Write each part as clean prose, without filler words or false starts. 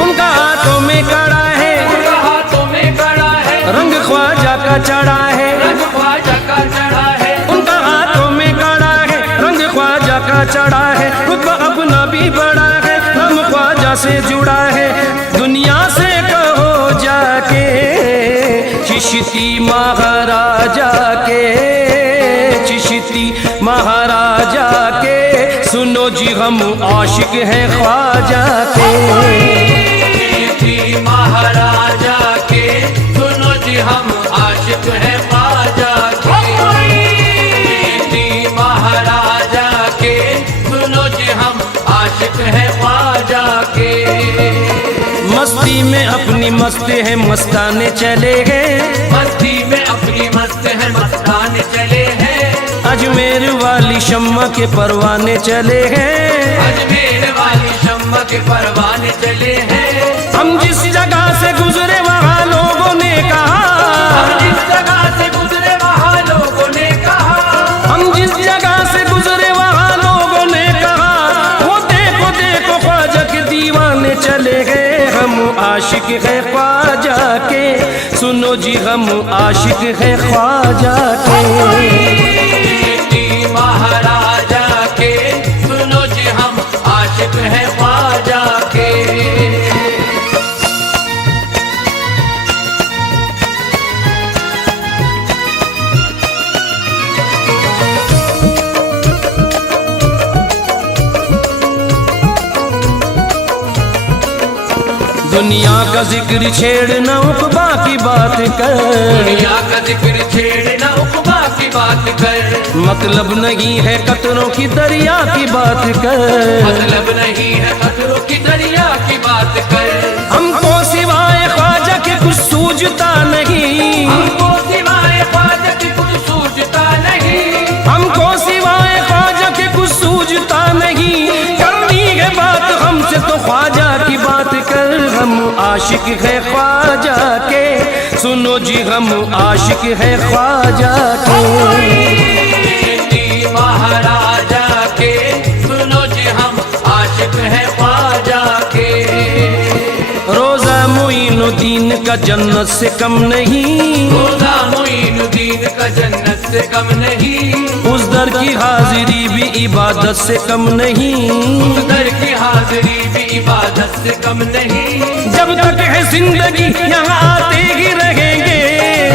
उनका हाथों में कड़ा है, उनका हाथों में कड़ा है, रंग ख्वाजा का चढ़ा है, रंग ख्वाजा का चढ़ा है। उनका हाथों में कड़ा है, रंग ख्वाजा का चढ़ा है, रुतबा अपना भी बड़ा है, हम ख्वाजा से जुड़ा है। दुनिया से कहो जाके चिश्ती महाराजा के, चिश्ती महाराजा के, सुनो जी हम आशिक हैं ख्वाजा के। चिश्ती महाराजा के, सुनो जी हम आशिक हैं ख्वाजा के। चिश्ती महाराजा के, सुनो जी हम आशिक हैं ख्वाजा के। मस्ती में अपनी मस्त है मस्ताने चले गए, मस्ती में अपनी मस्त है मस्ताने चले हैं। अजमेर वाली शम्मा के परवाने चले हैं। अजमेर वाली शम्मा के परवाने चले हैं। हम जिस जगह से गुजरे वहाँ लोगों ने कहा, हम जिस जगह से गुजरे वहाँ लोगों ने कहा, हम जिस जगह से गुजरे वहाँ लोगों ने कहा, वो देखो देखो ख्वाजा के दीवाने चले गए। हम आशिक है ख्वाजा के, सुनो जी हम आशिक है ख्वाजा के। चिश्ती महाराजा के, सुनो जी हम आशिक हैं ख्वाजा के। दुनिया का जिक्र छेड़ना उक़बा की बात कर, दुनिया का जिक्र छेड़ना उक़बा की बात कर, मतलब नहीं है कतरों की दरिया की बात कर। मतलब नहीं है खतरों की दरिया की बात कर। हमको सिवाय ख्वाजा के कुछ सूझता नहीं, हमको सिवाय ख्वाजा के कुछ सूझता नहीं, हमको सिवाय ख्वाजा के कुछ सूझता नहीं। करनी है बात हमसे तो ख्वाजा की बात कर। हम आशिक है ख्वाजा के, सुनो जी हम आशिक है ख्वाजा के। चिश्ती महाराजा के, सुनो जी हम आशिक हैं ख्वाजा के। रोजा मोइनुद्दीन का जन्नत से कम नहीं, रोजा मोइनुद्दीन का जन्नत से कम नहीं, उस दर की हाजिरी भी इबादत से कम नहीं। उस दर की हाजिरी भी इबादत से कम नहीं। जब तक है जिंदगी यहाँ आते ही रहेंगे,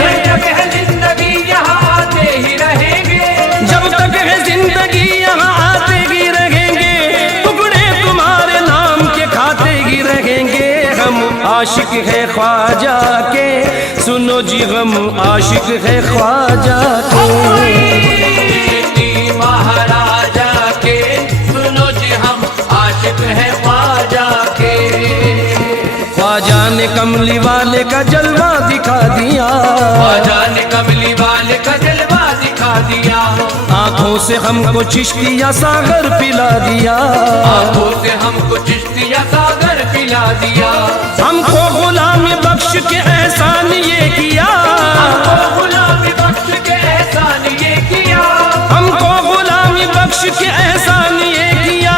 जब तक है जिंदगी यहाँ आते ही रहेंगे, जब तक है जिंदगी यहाँ आते ही रहेंगे, टुकड़े तुम्हारे नाम के खाते ही रहेंगे। हम आशिक है ख्वाजा के, सुनो जी हम आशिक है ख्वाजा के। चिश्ती महाराजा के, सुनो जी हम आशिक हैं ख्वाजा के। ख्वाजा ने कमली वाले का जलवा दिखा दिया, ख्वाजा ने कमली वाले का जलवा दिखा दिया। आंखों से हमको चिश्तिया सागर पिला दिया, आंखों से हमको चिश्तिया सागर पिला दिया। हमको गुलामी बख्श के एहसान ये किया, हमको गुलामी बख्श के एहसान ये किया, हमको गुलामी बख्श के एहसान ये किया।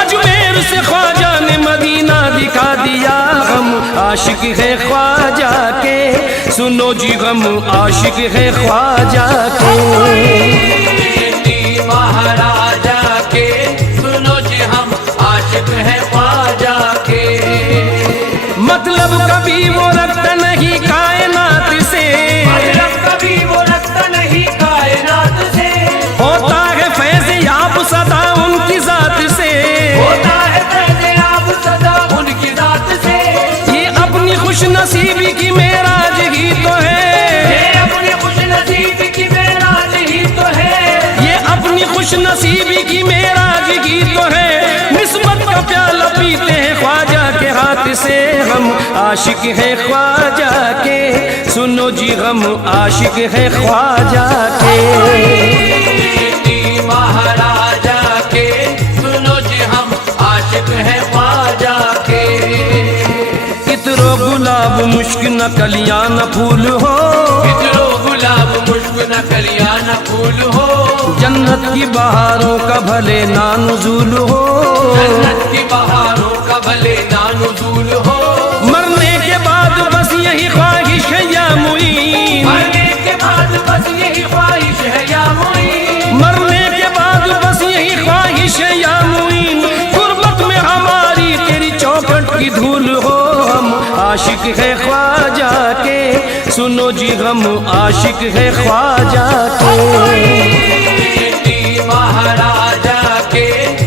अजमेर से ख्वाजा ने मदीना दिखा दिया। हम आशिक है ख्वाजा के, सुनो जी हम आशिक है ख्वाजा के। चिश्ती महाराजा के, सुनो जी हम आशिक हैं ख्वाजा के। मतलब कभी वो रखता नहीं कायनात से, मतलब कभी वो रखता नहीं कायनात से, होता है फैज़ याब सदा उनकी जात से। होता है फैज़ याब सदा उनकी जात से। ये अपनी खुश नसीबी की मेराज ही तो है, ये अपनी खुश नसीबी की मेराज ही तो है, ये अपनी खुश नसीबी की मेराज ही तो है। निस्बत का प्याला पीते हैं ख्वाजा के हाथ से। हम आशिक है ख्वाजा के, सुनो जी हम आशिक है ख्वाजा के। चिश्ती महाराजा के, सुनो जी हम आशिक हैं ख्वाजा के। इतरो गुलाब मुश्क न कलियां न फूल हो, बिखरो गुलाब मुश्क न कलियां न फूल हो, जन्नत की बहारों का भले ना नुज़ूल हो, जन्नत की बहारों का भले ना नुज़ूल हो। मरने के बाद बस यही ख्वाहिश है या मुईन, मरने के बाद बस यही ख्वाहिश है या मुईन, मरने के बाद बस यही ख्वाहिश है या मुईन, गुर्बत में हमारी तेरी चौखट की धूल हो। हम आशिक है ख्वाजा के, सुनो जी हम आशिक है ख्वाजा के। महाराजा के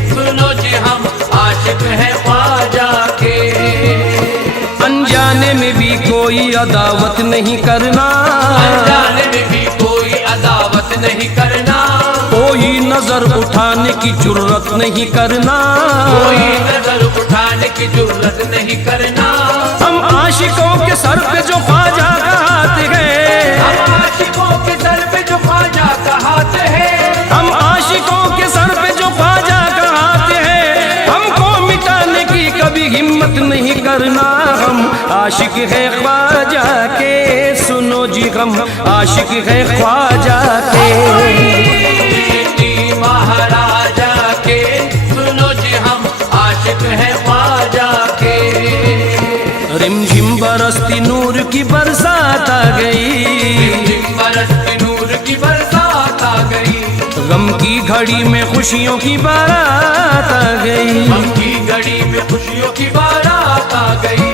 सुनो जी हम आशिक है ख्वाजा के। अनजाने में भी कोई अदावत नहीं करना, अनजाने में भी कोई अदावत नहीं करना, कोई नजर उठाने की जुर्रत नहीं करना, कोई नजर उठाने की जुर्रत नहीं करना। हम आशिकों के सर पे जो ख्वाजा का हाथ है, हम आशिकों के सर पे जो ख्वाजा का हाथ है, हम आशिकों के सर पे जो ख्वाजा का हाथ है, हमको मिटाने की कभी हिम्मत नहीं करना। हम आशिक है ख्वाजा के, सुनो जी हम आशिक है ख्वाजा के। महाराजा के सुनो जी हम आशिक है ख्वाजा के। रिमझिम बरसती नूर की बरसात आ गई, बरसती नूर की बरसात आ गई, गम की घड़ी में खुशियों की बारात आ गई, गम की घड़ी में खुशियों की बारात आ गई।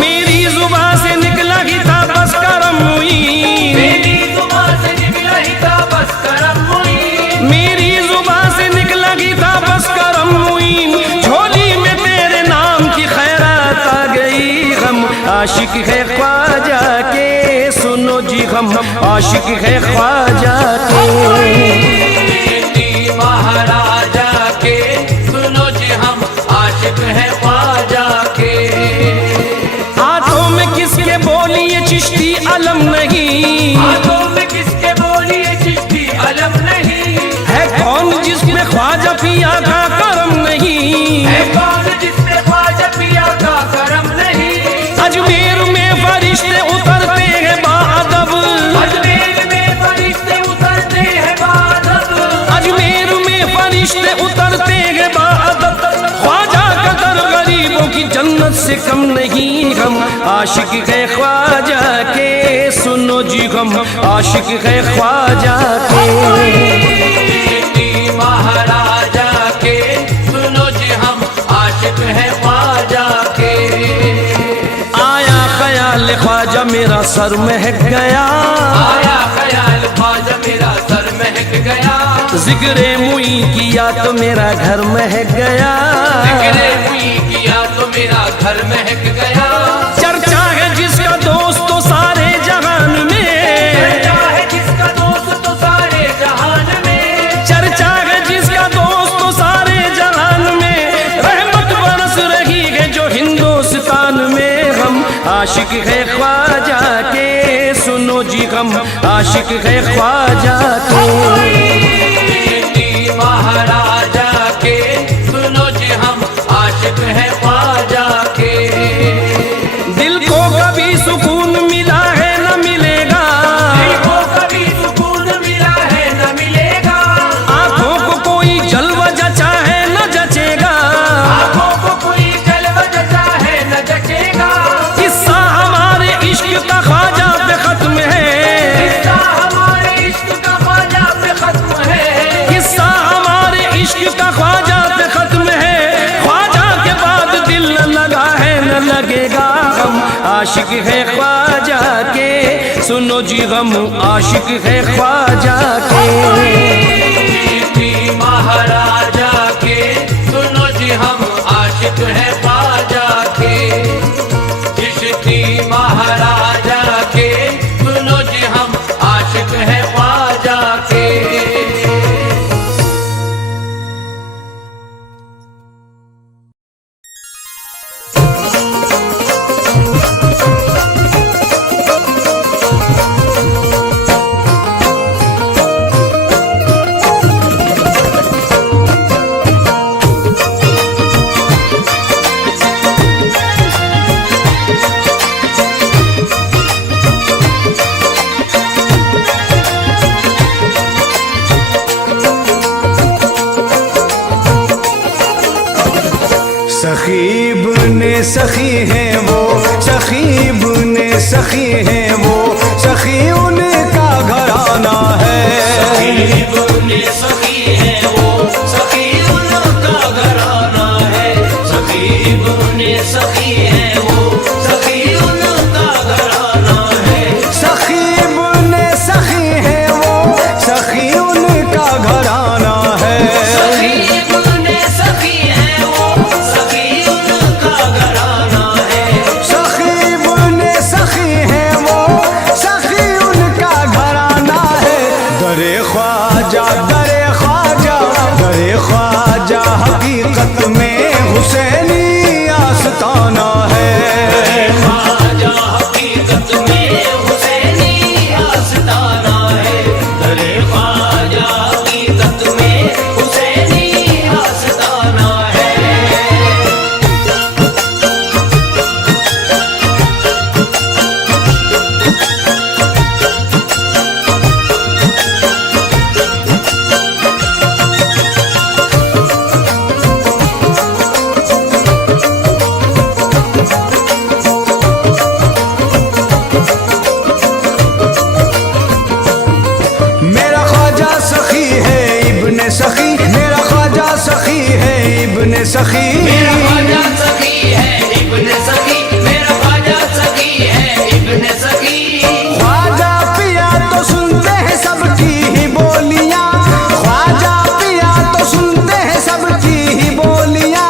मेरी जुबान से निकला ही था बस करम मुईन, मेरी जुबान से निकला ही था बस करम मुईन, मेरी जुबान से निकला ही था बस करम मुईन, झोली में तेरे नाम की खैरात आ गई। हम आशिक है ख्वाजा के, सुनो जी हम आशिक है ख्वाजा के। महाराजा के सुनो जी हम आशिक है ख्वाजा के। हाथों में किसके बोली ये चिश्ती अलम नहीं, हाथों में किसके बोली ये चिश्ती अलम नहीं, है कौन जिसमें ख्वाजा पिया का करम नहीं, है कौन जिसमें ख्वाजा पिया का करम नहीं। अजमेर में फरिश्ते उतरते हैं बाअदब, अजमेर में फरिश्ते उतरते हैं बाअदब, अजमेर में फरिश्ते उतरते हैं बाअदब, ख्वाजा का दर गरीबों की जन्नत से कम नहीं। हम आशिक है ख्वाजा के, सुनो जी हम आशिक है ख्वाजा के। महाराजा के सुनो जी हम आशिक है ख्वाजा के। आया ख्याल ख्वाजा मेरा सर महक गया, आया ख्याल ख्वाजा मेरा सर महक गया, जिक्रे मुई किया तो मेरा घर महक गया, जिक्रे हुई किया तो मेरा घर महक गया। चर्चा है जिसका दोस्त तो सारे जहान में, चर्चा है जिसका दोस्त तो सारे जहान में, चर्चा है जिसका दोस्त तो सारे जहान में, रहमत बरस रही है जो हिंदुस्तान में। हम आशिक है ख्वाजा के, सुनो जी हम आशिक है ख्वाजा के। महाराजा के सुनो जी हम आशिक है ख्वाजा के। दिल को कभी सुकून मिला है न मिलेगा, दिल को कभी सुकून मिला है न मिलेगा, आंखों को कोई जलवा जचा है न जचेगा, आंखों को कोई जलवा जचा है न जचेगा। किस्सा हमारे इश्क का ख्वाजा पे खत्म है, किस्सा हमारे इश्क का ख्वाजा पे खत्म है, किस्सा हमारे इश्क का ख्वाजा पे खत्म है, ख्वाजा के बाद दिल न लगा है न लगेगा। हम आशिक है ख्वाजा के, सुनो जी हम आशिक है ख्वाजा के। महाराजा के सुनो जी हम आशिक है ख्वाजा के। चिश्ती महाराजा के सुनो जी हम आशिक है ख्वाजा के। सखी है वो, सखी इब्ने सखी है वो, सखी उनका घराना है। सखी इब्ने सखी है वो, सखी उनका घराना है। सखी इब्ने सखी है वो, सखी उनका घराना है। सखी इब्ने सखी है वो, सखी उनका घराना है। सखी इब्ने सखी है वो, सखी उनका घराना है। सखी इब्ने सखी है वो, सखी उनका घराना है। दरे ख्वाजा, दरे ख्वाजा, दरे ख्वाजा हकीकत में हुसैनी आस्ताना है। ख्वाजा हकीकत में हुसैनी आस्ताना है। दरे ख्वाजा हकीकत में हुसैनी आस्ताना है। मेरा ख्वाजा सखी है इब्ने सखी, मेरा ख्वाजा सखी है इब्ने सखी। मेरा ख्वाजा सखी है इब्ने सखी, मेरा ख्वाजा सखी है इब्ने सखी। ख्वाजा पिया तो सुनते हैं सबकी ही बोलियां, ख्वाजा पिया तो सुनते हैं सबकी ही बोलियां।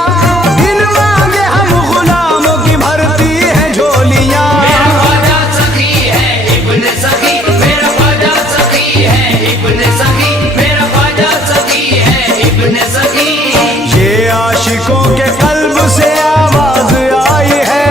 बिन मांगे हम गुलामों की भरती है झोलियां। मेरा ख्वाजा सखी है इब्ने सखी, मेरा ख्वाजा सखी है इब्ने सखी, मेरा ख्वाजा सखी है इब्ने सखी। ये आशिकों के कल्ब से आवाज आई है,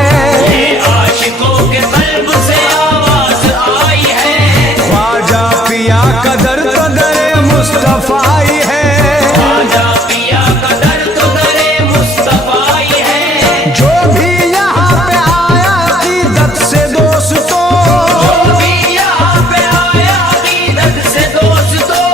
ये आशिकों के कल्ब से आवाज आई है। ख्वाजा पिया कदर तो दरे मुस्तफाई है। ख्वाजा पिया का दर तो दरे मुस्तफाई है। जो भी यहाँ पे आया अकीदत से दोस्तों, जो भी यहाँ पे आया अकीदत से दोस्तों,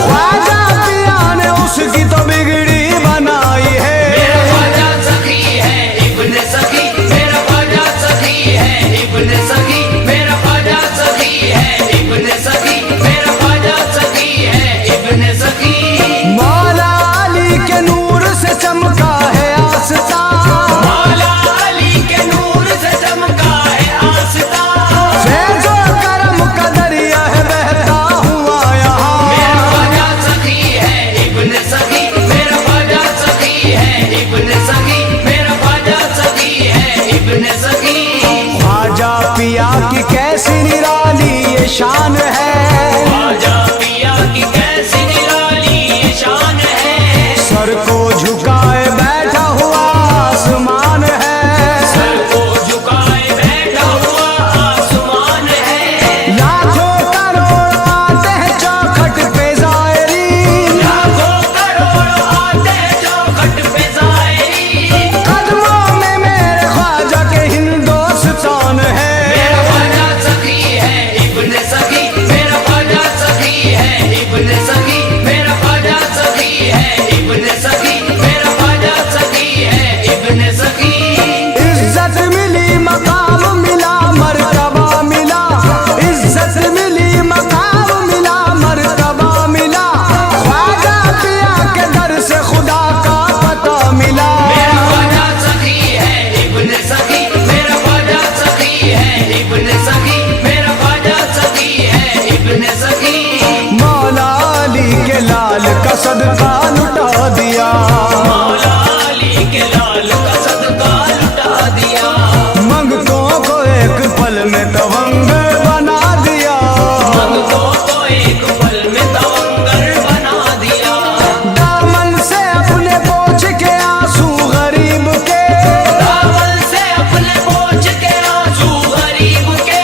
ख्वाजा पिया ने उसकी तो बिगड़ी बनाई है। मेरा ख्वाजा सखी है इब्ने सखी, मेरा ख्वाजा सखी है इब्ने सखी, मेरा ख्वाजा सखी है इब्ने सखी, मेरा ख्वाजा सखी है इब्ने सखी। मौला अली के नूर से चमका है आस्ता, मौला अली के नूर से चमका है आस्ता। फैज़ो करम का दरिया है बहता हुआ यहाँ। मेरा ख्वाजा सखी है इब्ने सखी, मेरा ख्वाजा सखी है इब्ने सखी, मेरा ख्वाजा सखी है इब्ने सखी। ख्वाजा पिया की कैसी निराली ये शान है, ख्वाजा पिया की कैसी निराली ये शान है। सर को झुकाए बैठा हुआ आसमान है। सर को झुकाए बैठा हुआ आसमान है। लाखों करोड़ आते हैं चौखट पे ज़ायरीन, लाखों करोड़ आते हैं चौखट पे ज़ायरीन। कदमों में मेरे ख्वाजा के हिंदुस्तान है। मेरा ख्वाजा सखी है इब्ने सखी, मेरा ख्वाजा सखी है इब्ने सखी, मेरा ख्वाजा सखी है इब्ने सखी, मेरा ख्वाजा सखी है इब्ने सखी। इज्जत मिली मकाम मिला मर्तबा मिला, इज्जत मिली मकाम मिला मर्तबा मिला। ख्वाजा पिया के दर से खुदा का पता मिला। मेरा ख्वाजा सखी है इब्ने सखी, मेरा ख्वाजा सखी है इब्ने सखी, मेरा ख्वाजा सखी है इब्ने सखी। मौला अली के लाल का सदका लुटा दिया, मौला अली के लाल का सदका लुटा दिया। मंगतों को एक पल में तवंगर बना दिया। मंगतों को एक पल में तवंगर बना दिया। दामन से अपने पोंछ के आंसू गरीब के, दामन से अपने पोंछ के आंसू गरीब के।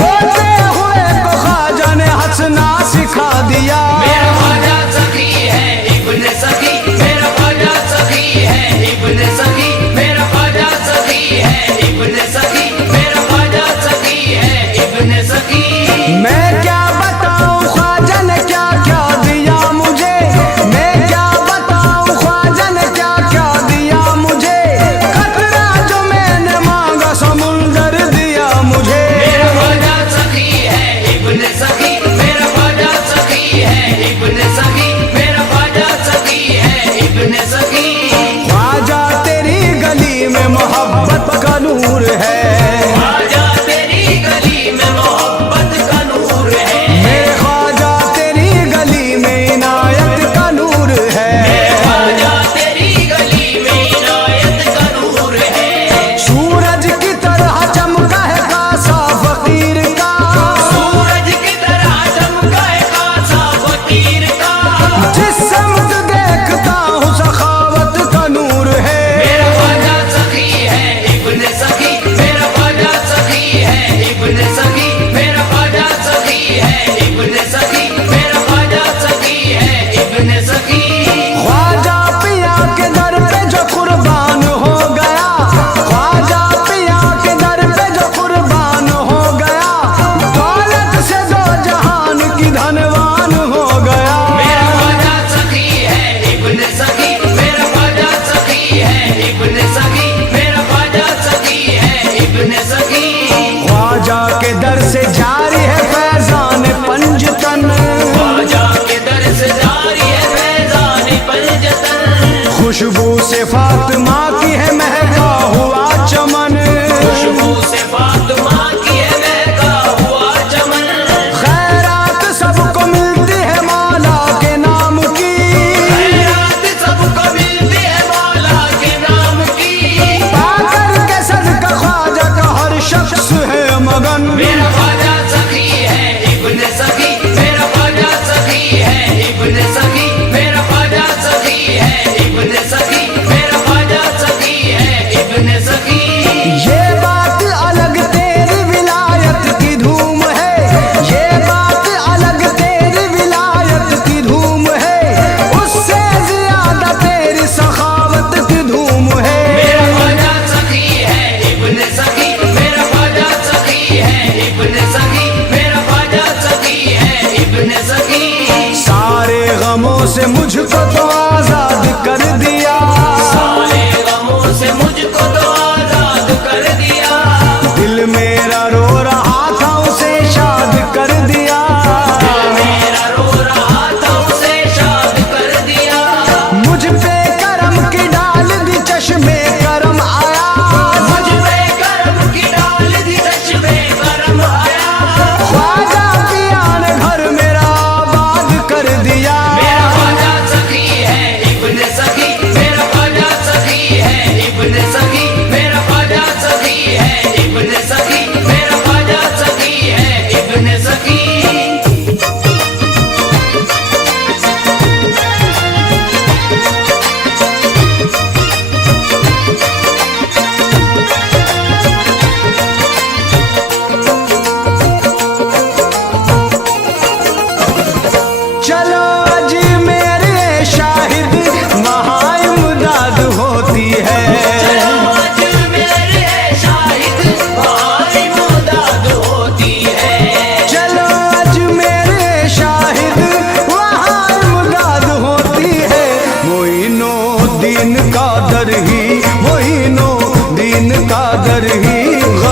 रोते हुए को ख्वाजा ने हंसना सिखा दिया। मेरा ख्वाजा सखी है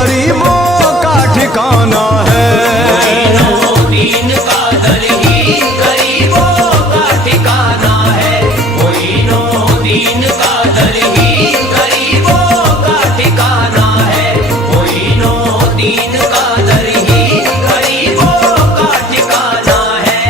गरीबों का ठिकाना है। दीन का दर ही गरीबों का ठिकाना है। दीन का दर ही गरीबों का ठिकाना है। दीन का दर ही गरीबों का ठिकाना है।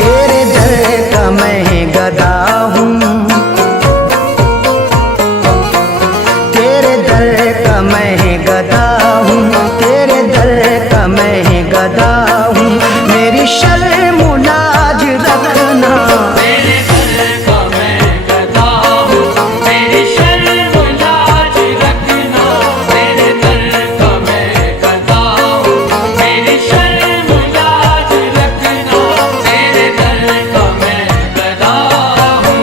तेरे दर का मैं गदा हूँ, तेरे दर का मैं गदा हूँ, तेरे दर का मैं गदा हूँ। मेरी शर्म लाज रखना, तेरे दर का मैं गदा हूँ, मेरी शर्म लाज रखना। तेरे दर का मैं गदा हूँ, मेरी शर्म लाज रखना। तेरे दर का मैं गदा हूँ।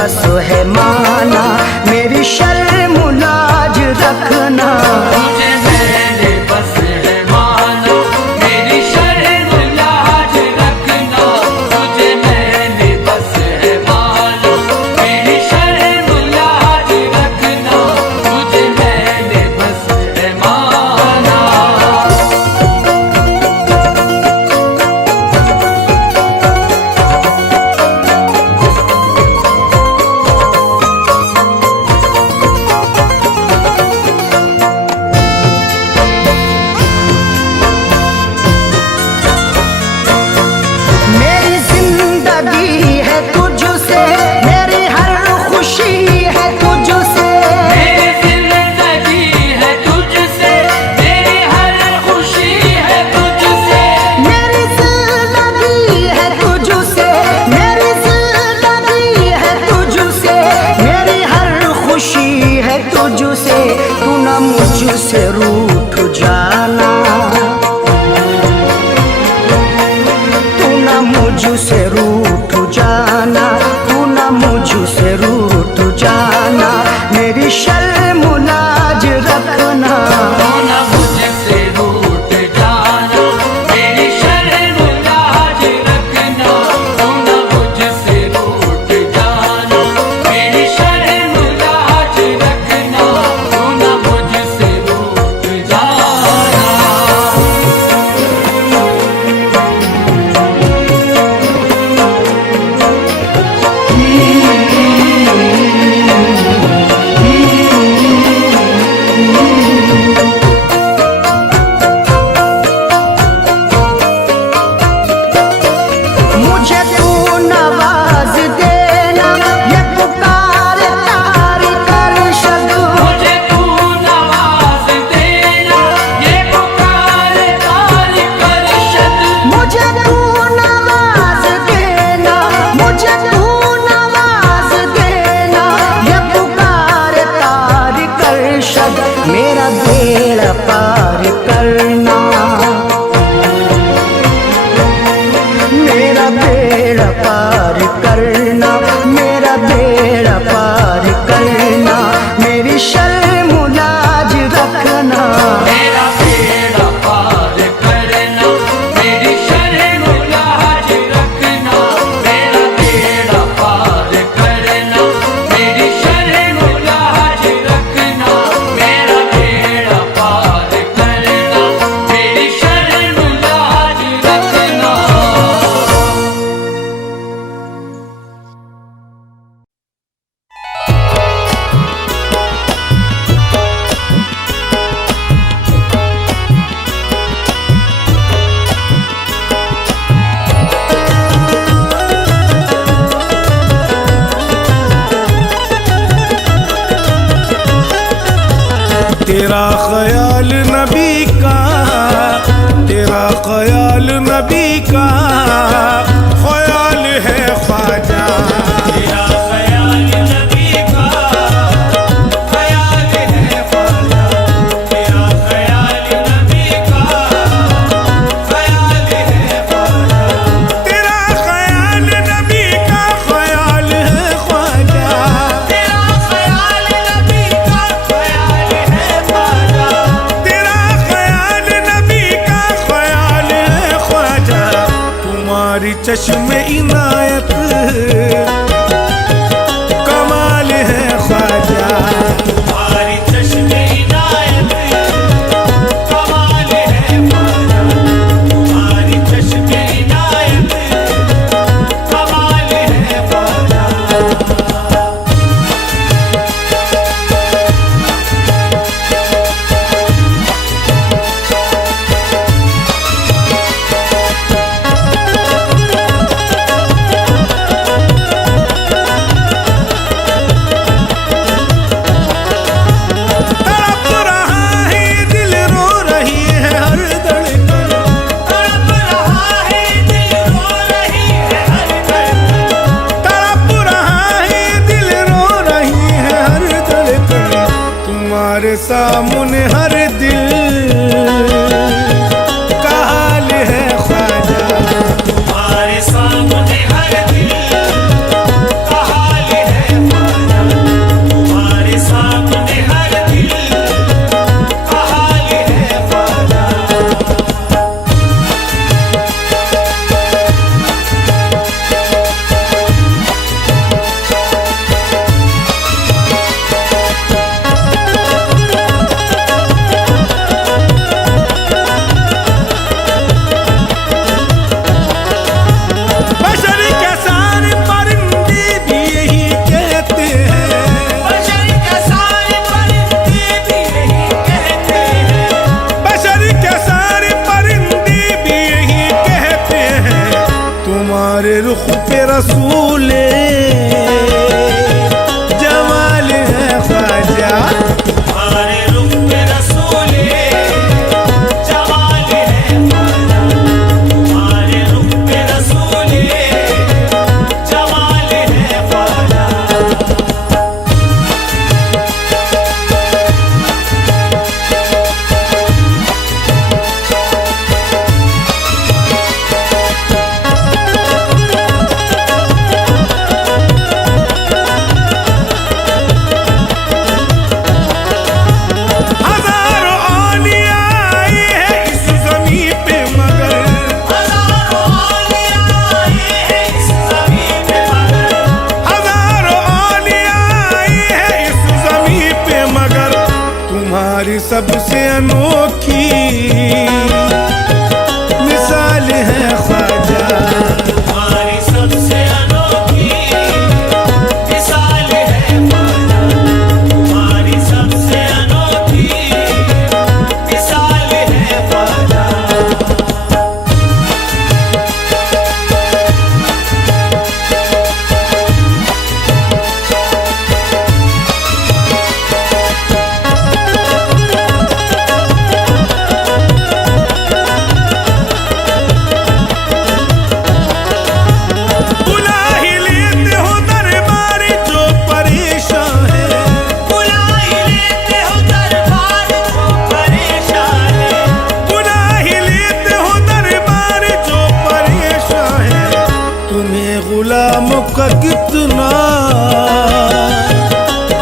बस है माना, मेरी शर्म लाज रखना। तुझे मैंने बस है माना, मेरी शर्म लाज रखना। तुझे मैंने बस है माना, मेरी शर्म लाज रखना। तुझे मैंने बस है माना। मेरी जिंदगी है तुझसे, मेरी हर खुशी है तुझसे। मेरी जिंदगी है तुझसे, मेरी हर खुशी है तुझसे। मेरी जिंदगी है तुझसे, मेरी जिंदगी है तुझसे। मेरी हर खुशी है तुझसे, तू न मुझसे रूठ जाना। तू न मुझसे रूठ जाना, तू न मुझसे रूठ जाना। मेरी शर्म लाज रखना। तू न मुझसे रूठ जाना, मेरी शर्म लाज रखना। तू न मुझसे रूठ जाना, मेरी शर्म लाज रखना। तू न मुझसे रूठ जाना। मुझे तू नवाज देना, ये पुकार तार कर शद। मुझे तू नवाज देना, ये पुकार तार कर शद। मुझे तू नवाज देना, मुझे तू नवाज देना, ये पुकार तार कर शद। मेरा बेड़ा पार करना, मेरा बेड़ा पार करना, मेरा बेड़ा पार करना। मेरी शर्म लाज रखना। मेरा बेड़ा पार करना, मेरी शर्म लाज रखना। मेरा बेड़ा पार करना, मेरी शर्म लाज रखना। मेरा बेड़ा पार करना, मेरी शर्म लाज रखना। तेरा ख्याल नबी का, तेरा ख्याल नबी का ख्याल है ख्वाजा। तेरा ख्याल नबी का ख्याल है ख्वाजा। तेरा ख्याल नबी का ख्याल है ख्वाजा। तेरा ख्याल नबी का ख्याल है ख्वाजा। तेरा ख्याल नबी का ख्याल है ख्वाजा। तेरा ख्याल नबी का ख्याल है ख्वाजा। तुम्हारी चश्मे इनायत कमाल है ख्वाजा। तुम्हारी चश्मे इनायत कमाल है ख्वाजा। तुम्हारी चश्मे इनायत कमाल है ख्वाजा। सामने हर दिल का हाल है ख्वाजा, तुम्हारे सामने हर दिल का हाल है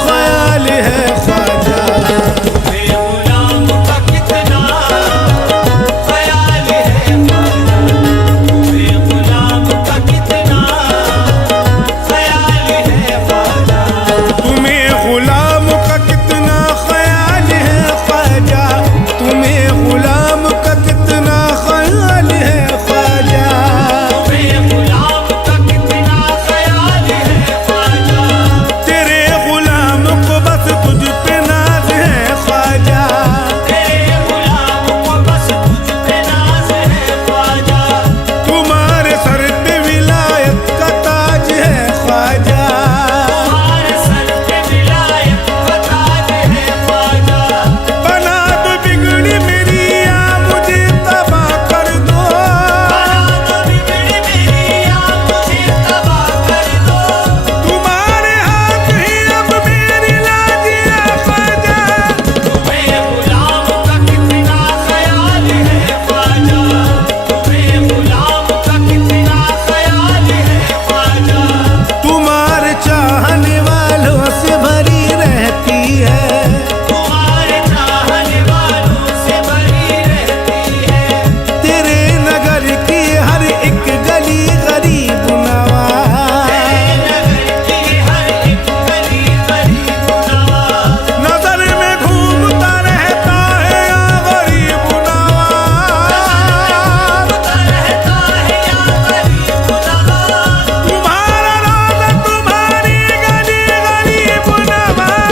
ख्याल है ख्वाजा। मेरे गुलाम का कितना ख्याल है ख्वाजा, मेरे गुलाम का कितना ख्याल है ख्वाजा। तुम्हें गुलाम का कितना ख्याल है ख्वाजा, तुम्हें गुलाम का कितना ख्याल है ख्वाजा। मेरे गुलाम का कितना ख्याल है ख्वाजा, तेरे गुलाम को बस तुझ पे नाज है ख्वाजा। तेरे गुलाम को बस तुझ पे नाज है ख्वाजा। तुम्हारे सर पे विलायत का ताज है ख्वाजा। तुम्हारे सर पे विलायत का ताज है ख्वाजा। बना दो बिगड़ी मेरी या मुझे तबाह कर दो। बना दो बिगड़ी मेरी या मुझे तबाह कर दो। तुम्हारे हाथ ही अब मेरी लाज है ख्वाजा। तुम्हें गुलाम का कितना ख्याल है ख्वाजा, तुम्हें गुलाम का कितना ख्याल है ख्वाजा। तुम्हारे चाहने वालों से भरी रहती है, तुम्हारे चाहने वालों से भरी रहती है। तेरे नगर की हर एक गली गरीब नवाज। तेरे नगर की हर एक गली गरीब नवाज। नजर में घूमता रहता है या गरीब नवाज। रहता है या गरीब नवाज। तुम्हारा रोज़ा तुम्हारी गली गरीब नवाज।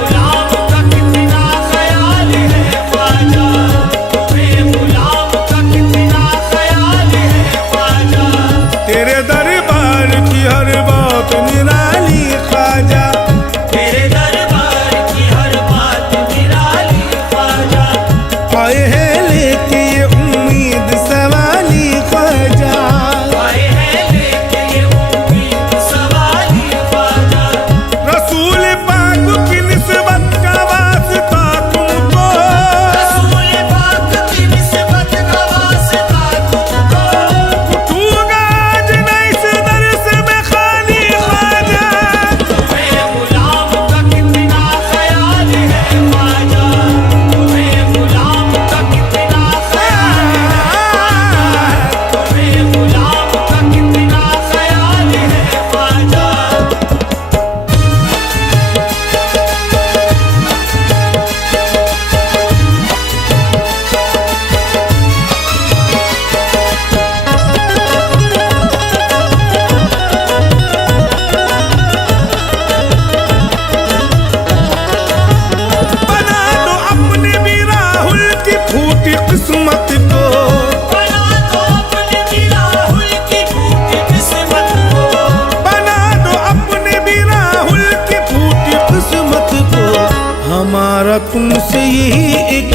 गुलाम का कितना ख्याल है ख्वाजा, तुम्हें गुलाम का कितना ख्याल है ख्वाजा। तेरे दरबार की हर बात निराली ख्वाजा। तेरे दरबार की हर बात निराली ख्वाजा। आए हैं लेके ये उम्मीद सवाली ख्वाजा। आए हैं लेके ये उम्मीद सवाली ख्वाजा। रसूल पाक की निस्बत का वास्ता तुमको, रसूल पाक की निस्बत का वास्ता तुमको। उठूंगा आज मैं इस दर्स में खाली ख्वाजा। तुम्हें गुलाम का कितना ख्याल है ख्वाजा, तुम्हें गुलाम का कितना ख्याल है ख्वाजा। तुम्हें गुलाम का कितना ख्याल है ख्वाजा। बना दो अपने भी राहुल की फूटी किस्मत को, बना दो अपने भी राहुल की फूटी किस्मत को। बना दो अपने भी राहुल की फूटी किस्मत को। हमारा तुमसे यही एक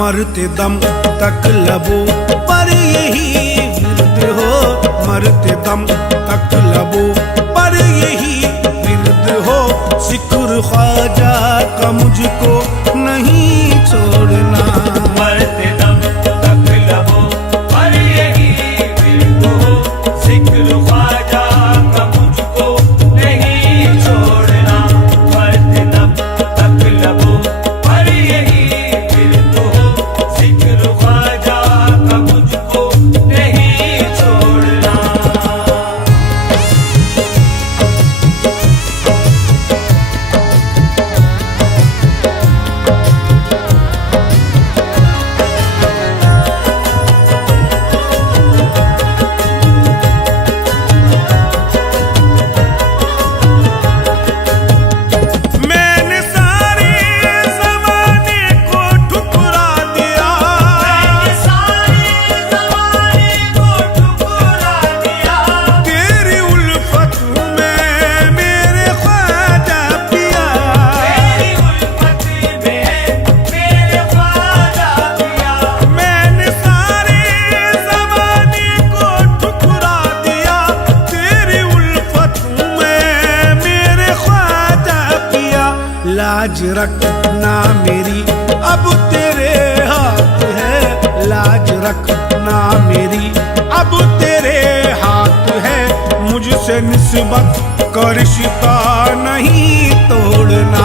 मरते दम तक लबों पर यही विरद हो, मरते दम तक लबों पर यही विरद हो। जिक्र ख्वाजा का मुझको नहीं छोड़ना, मरते दम तक लबों पर यही विरद हो। जिक्र ख्वाजा का मुझको नहीं छोड़ना, मरते दम तक लबों पर यही विरद हो। जिक्र ख्वाजा का मुझको नहीं छोड़ना। मैंने सारे ज़माने को ठुकरा दिया, मैंने सारे ज़माने को ठुकरा दिया। तेरी उल्फत में मेरे ख्वाजा पिया, तेरी उल्फत में मेरे ख्वाजा पिया। मैंने सारे ज़माने को ठुकरा दिया, तेरी उल्फत में मेरे ख्वाजा पिया। लाज रखना मेरी अब तेरे हाथ है, लाज रखना मेरी अब तेरे हाथ है। मुझसे निस्बत का रिश्ता नहीं तोड़ना,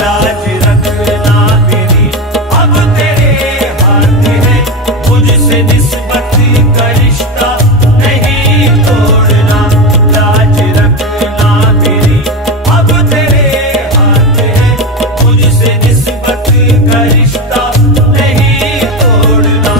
लाज रखना मेरी अब तेरे हाथ है। मुझसे निस्बत का रिश्ता नहीं तोड़ना, लाज रखना मेरी अब तेरे हाथ है। मुझसे निस्बत का रिश्ता नहीं तोड़ना।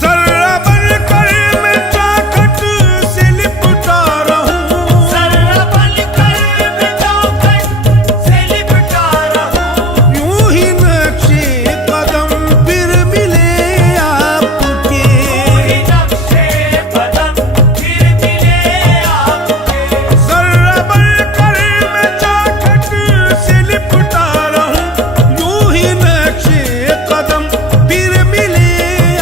जर्रा बनकर मैं चौखट से लिपटा रहूं, जर्रा बनकर मैं चौखट से लिपटा रहूं। यूं ही नक्शे कदम फिर मिले आपके, कोई नक्शे कदम फिर मिले आपके। जर्रा बनकर मैं चौखट से लिपटा रहूं, यूं ही नक्शे कदम फिर मिले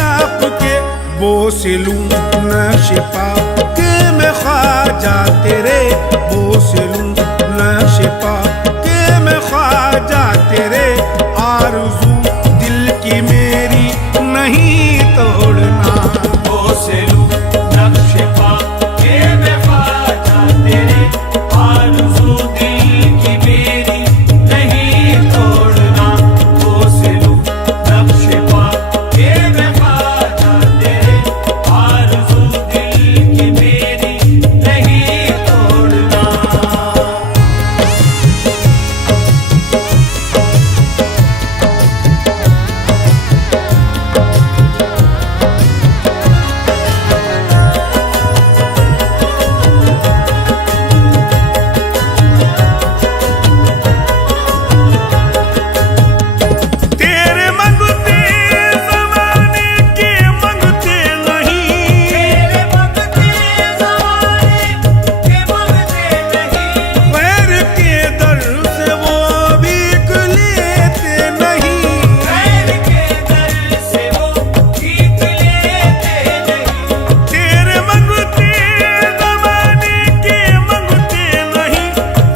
आपके। बोस लूं नक्शे पा के मैं ख्वाजा तेरे, बोस लूं नक्शे पा के मैं ख्वाजा तेरे। आरज़ू दिल की मेरी नहीं तोड़ना, बोसेलू नक्शे पा के मैं ख्वाजा तेरे। आरज़ू दिल की मेरी नहीं तोड़ना, बोसेलू नक्शे पा के मैं ख्वाजा तेरे। आरज़ू दिल की मेरी नहीं तोड़ना। तेरे मंगते ज़माने के मंगते नहीं, तेरे मंगते ज़माने के मंगते नहीं। गैर के दर से वो भीख लेते नहीं, खैर के दर से वो भीख लेते नहीं। तेरे मंगते ज़माने के मंगते नहीं,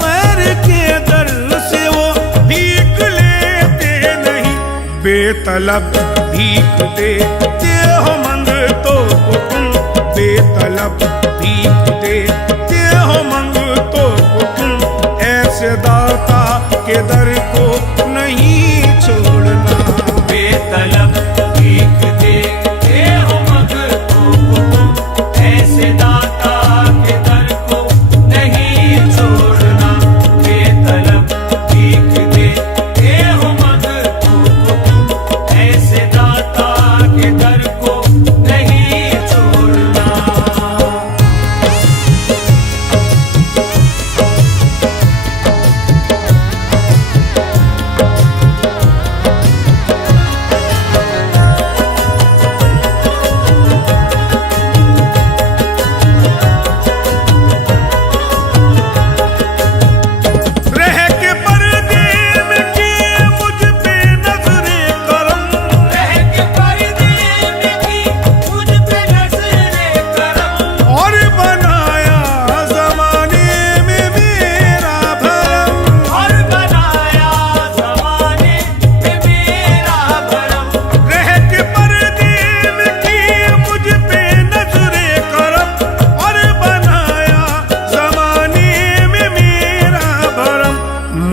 गैर के दर से वो भीख लेते नहीं। बेतलब भीख देते हो मंगतों को तुम, बेतलब भीख देते हो मंगतों को तुम। ऐसे दाता के दर को नहीं छोड़ना, बेतलब भीख देते हो मंगतों को तुम। ऐसे दाता के दर को नहीं छोड़ना, बेतलब भीख देते हो मंगतों को तुम। ऐसे दाता के दर को नहीं छोड़ना।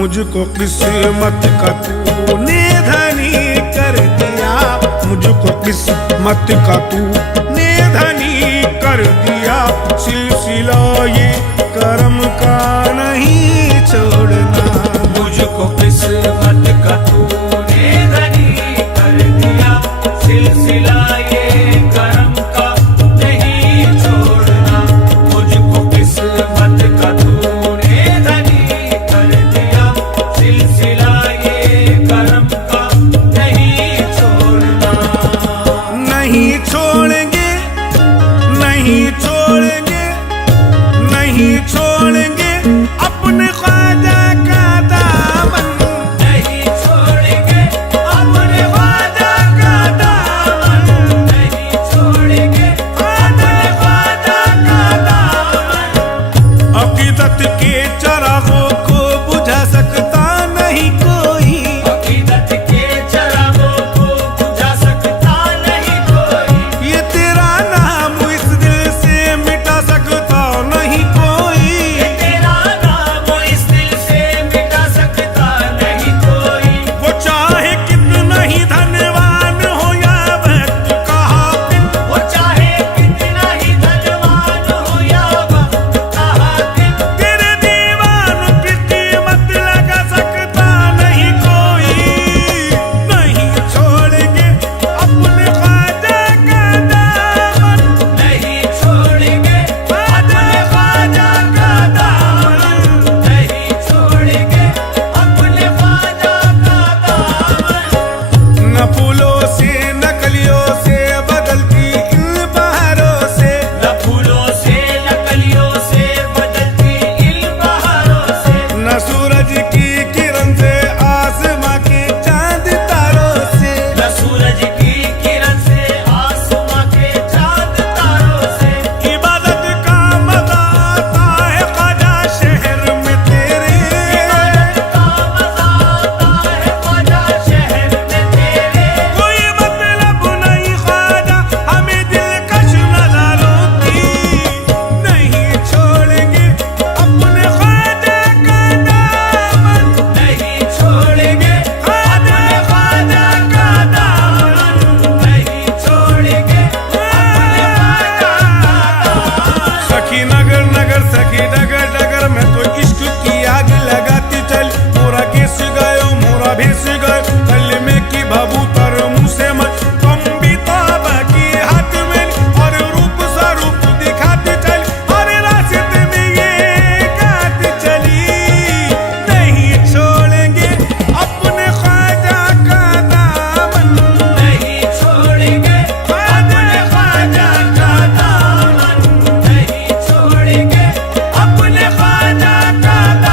मुझको किस्मत का तूने धनी कर दिया, मुझको किस्मत का तूने धनी कर दिया। सिलसिला ये करम का नहीं छोड़ना, मुझको किस्मत का तूने धनी कर दिया, सिलसिला ये करम का नहीं छोड़ना। मुझको किस्मत का तूने धनी कर दिया, सिलसिला ये करम का नहीं छोड़ना। नहीं छोड़ेंगे, नहीं छोड़ेंगे, नहीं छोड़ेंगे अपने ख्वाजा का दामन, नहीं छोड़ेंगे अपने ख्वाजा का दामन, नहीं छोड़ेंगे अपने ख्वाजा का दामन। अकीदत के चरागों को बुझा सकता नहीं कोई, अकीदत के चरागों को बुझा सकता नहीं कोई, ये तेरा नाम इस दिल से मिटा सकता नहीं कोई। ये तेरा नाम इस दिल से मिटा सकता नहीं कोई। वो चाहे कितना ही धनवान हो या वक्त का हाकिम, वो चाहे कितना ही धनवान हो या वक्त का हाकिम, तेरे दीवान की कीमत लगा सकता नहीं कोई। नहीं छोड़ेंगे अपने ख्वाजा का दामन, नहीं छोड़ेंगे अपने ख्वाजा का दामन, नहीं छोड़ेंगे अपने ख्वाजा का दामन। न फूलों से न कलियों से बदलती इन बहारों से, न फूलों से न कलियों से बदलती इन बहारों से, न सूरज की किरण से आसमां के चांद तारों से। न सूरज की किरण से आसमां के चांद तारों से। इबादत का मजा आता है ख्वाजा शहर में तेरे, इबादत का मजा आता है ख्वाजा शहर में तेरे। कोई मतलब नहीं ख्वाजा हमें दिलकश नज़ारों की। नहीं छोड़ेंगे अपने ख्वाजा का दामन, नहीं छोड़ेंगे अपने ख्वाजा का दामन, नहीं छोड़ेंगे अपने ख्वाजा का दामन। सखी नगर नगर सखी डगर डगर में तो इश्क की आग लगाती चल, मोरा किस गयो मोरा भेस गयो कलमे की भभूतर मुँह से मत, तुम भी तौबा की हाथ में और रूप स्वरूप दिखाती चल, और रास्ते में ये गाती चली। नहीं छोड़ेंगे अपने ख्वाजा का दामन, नहीं छोड़ेंगे अपने ख्वाजा का दामन, नहीं छोड़ेंगे अपने ख्वाजा का दामन।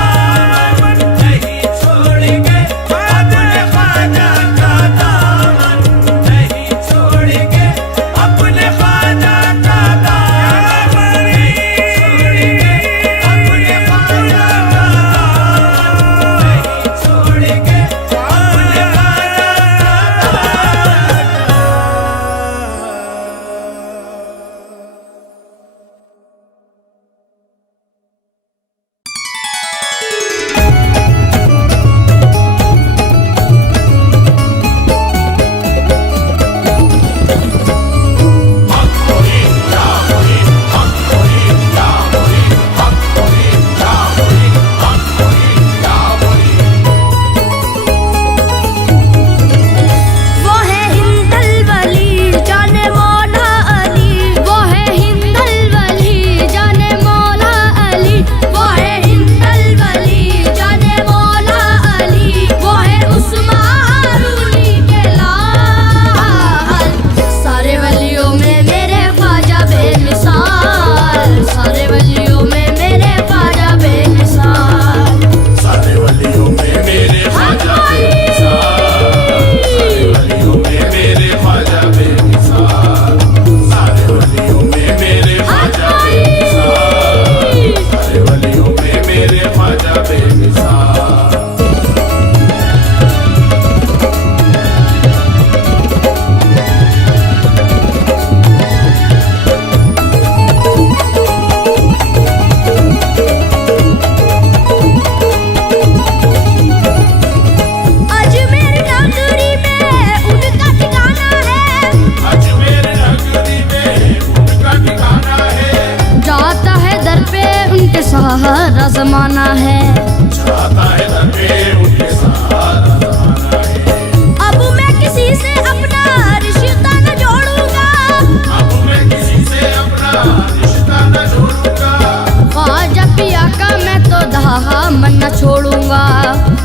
न छोड़ूंगा,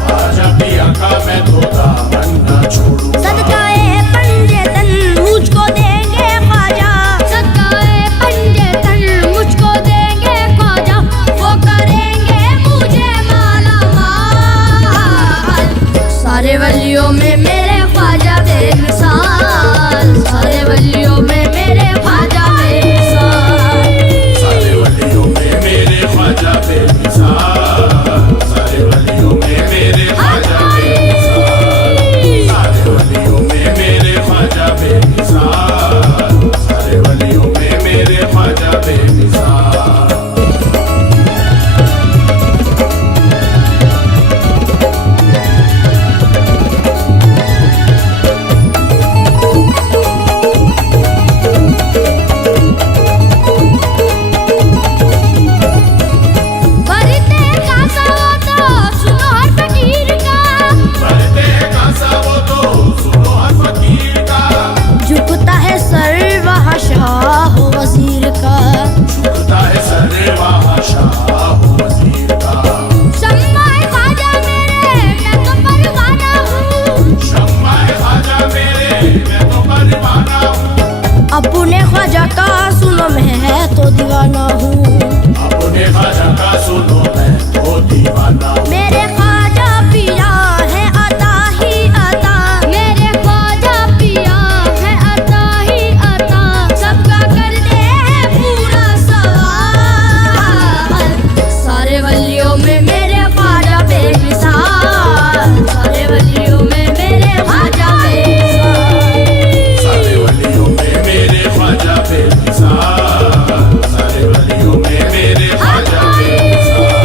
ख्वाजा पिया का मैं तो दामन न छोड़ूंगा। सदकाए पंजेतन मुझको देंगे ख्वाजा, सदकाए पंजेतन मुझको देंगे ख्वाजा, वो करेंगे मुझे माला माल। सारे वलियों में मेरे ख्वाजा बेमिसाल, सारे वलियों में मेरे ख्वाजा बेमिसाल, सारे वलियों में मेरे ख्वाजा बेमिसाल, सारे वलियों में मेरे ख्वाजा बेमिसाल, सारे वलियों में मेरे ख्वाजा बेमिसाल, सारे वलियों में मेरे ख्वाजा बेमिसाल। भरते का सवा तो सुनो हर फकीर का, भरते का सबो तो सुनो हर फकीर का, झुकता है सर वहाँ शाह वजीर का, झुकता है सर वहाँ शाह वजीर का। शम्मा-ए ख्वाजा मेरे मैं तो परवाना हूँ, शम्मा ख्वाजा मेरे मैं तो परवाना हूँ, अपने ख्वाजा का सुनो मैं तो दीवाना हूँ, अपने ख्वाजा का सुनो मैं तो दीवाना हूँ। मेरे ख्वाजा पिया है अता ही अता, मेरे ख्वाजा पिया है अता ही अता, सबका कर दे है पूरा सवाल। सारे वलियों में मेरे ख्वाजा बेमिसाल, सारे वलियों में मेरे ख्वाजा बेमिसाल, सारे वलियों में मेरे ख्वाजा बेमिसाल, सारे वलियों में मेरे ख्वाजा बेमिसाल,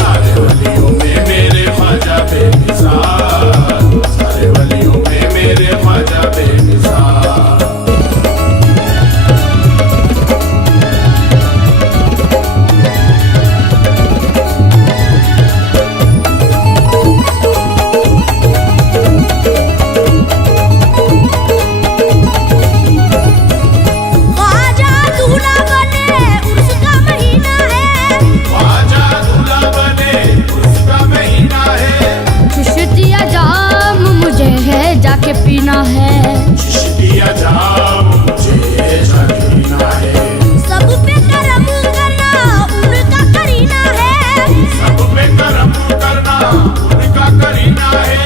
सारे वलियों में मेरे ख्वाजा बेमिसाल, सारे वलियों में मेरे ख्वाजा बेमिसाल। ख्वाजा दूल्हा बने उसका महीना है, ख्वाजा दूल्हा बने उसका महीना है, चिश्तिया जाम मुझे है जाके पीना है, चिश्तिया जाम मुझे जागीना है, सब पे करम करना उनका करीना है, सब पे करम करना उनका करीना है,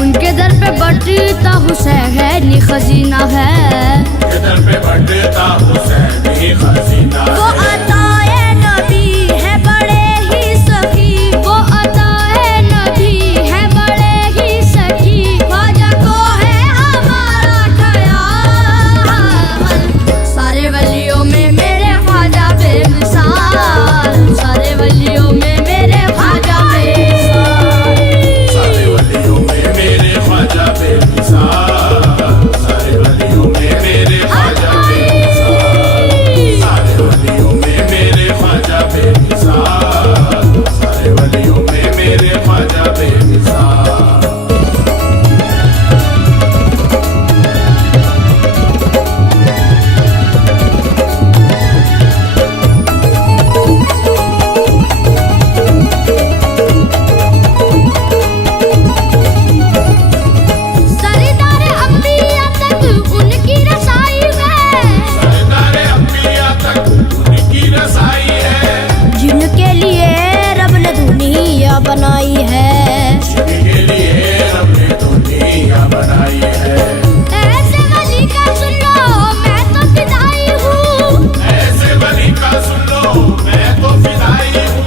उनके दर पे बढ़ता हुसैनी खजीना है, इधर पे बढ़ता हुसैनी खजीना वो है। अताए नबी है बड़े ही सखी, वो अताए नबी है बड़े ही सखी, ख्वाजा को है हमारा ख्याल। सारे वलियों में मेरे ख्वाजा बेमिसाल, सारे वलियों में मेरे ख्वाजा बेमिसाल, सारे वलियों में मेरे ख्वाजा बेमिसाल, सारे वलियों में मेरे ख्वाजा बेमिसाल, सारे वलियों में मेरे ख्वाजा बेमिसाल, सारे वलियों में मेरे ख्वाजा बेमिसाल। सरदार अंबिया तक उनकी रसाई है, सरदारे अंबिया तक उनकी रसाई है, जिनके लिए रब ने दुनिया बनाई है, जिनके लिए रब ने दुनिया बनाई है। ऐसे वली का सुन लो मैं तो फिदाई हूँ, ऐसे वली का सुन लो मैं तो फिदाई हूँ,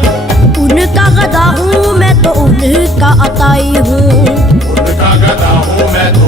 उनका गदा हूँ मैं तो उनका अताई हूँ, उनका गदा हूँ मैं तो